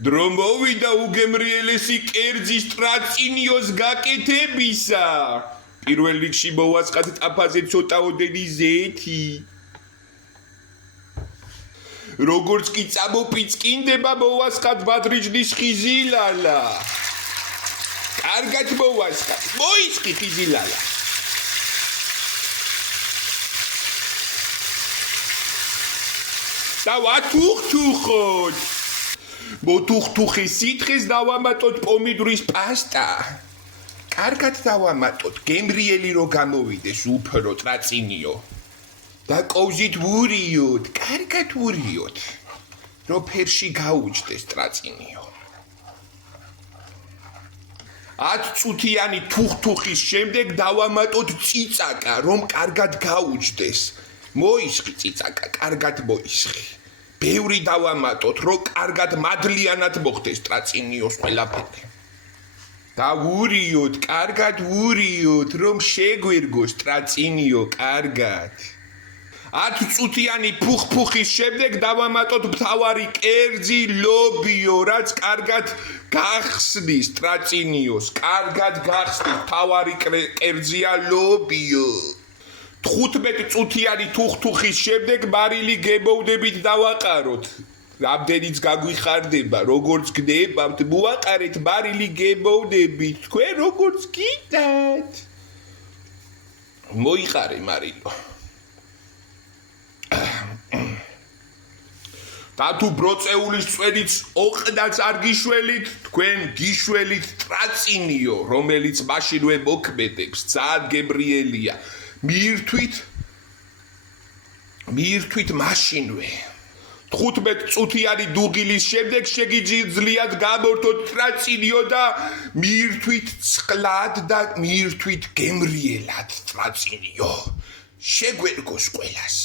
დრო მოვიდა უგემრიელესი კერძი სტრაწინიოს გაკეთებისა. პირველ რიგში მოვასყათ ტაფაზე ცოტაოდენი ზეთი. როგორც კი წამოპიწყინდება მოვასყათ ბადრიჯნის ხიზილალა. კარგად მოვასყათ, მოისყი ხიზილალა. და ვათუხთუხოთ. მოთუხთუხის სითხეს დავამატოთ პომიდორის პასტა. კარგად დავამატოთ, გემრიელი რო გამოვიდეს უფრო ტრაწინიო. და კოვზით ვურიოთ, კარგად ვურიოთ, რო ფერში გაუჯდეს ტრაწინიო. 10 წუთიანი თუხთუხის შემდეგ დავამატოთ წიწაკა, რომ კარგად გაუჯდეს. მოისხი წიწაკა, კარგად მოისხი. ბევრი დავამატოთ, რომ კარგად მადლიანად მოხდეს ტრაწინიოს ყველაფერი. და ვურიოთ, კარგად ვურიოთ, რომ შეგვირგოს ტრაწინიო კარგად. 10 წუთიანი ფუხფუხის შემდეგ დავამატოთ მთავარი კერძი ლობიო, რაც კარგად გახსნის ტრაწინიოს, კარგად გახსნის მთავარი კერძია ლობიო. 15 წუთიანი თუხთუხის შემდეგ მარილი გემოვნებით დავაყაროთ. რამდენიც გაგვიხარდება, როგორც გნებავთ, მოვაყარეთ მარილი გემოვნებით, თქვენ როგორც გიდათ. მოიყარე მარილო. და თუ ბროწეულის წვენიც ოყდაც არ გიშველით, თქვენ გიშველით ტრაწინიო, რომელიც მაშინვე მოქმედებს, ძალიან გემრიელია. მიირთვით მაშინვე. 15 წუთიანი დუღილის შემდეგ შეგიძლიათ გამორთოთ ტრაწინიო და მიირთვით წყლად და მიირთვით გემრიელად ტრაწინიო. შეგვერგოს ყველას.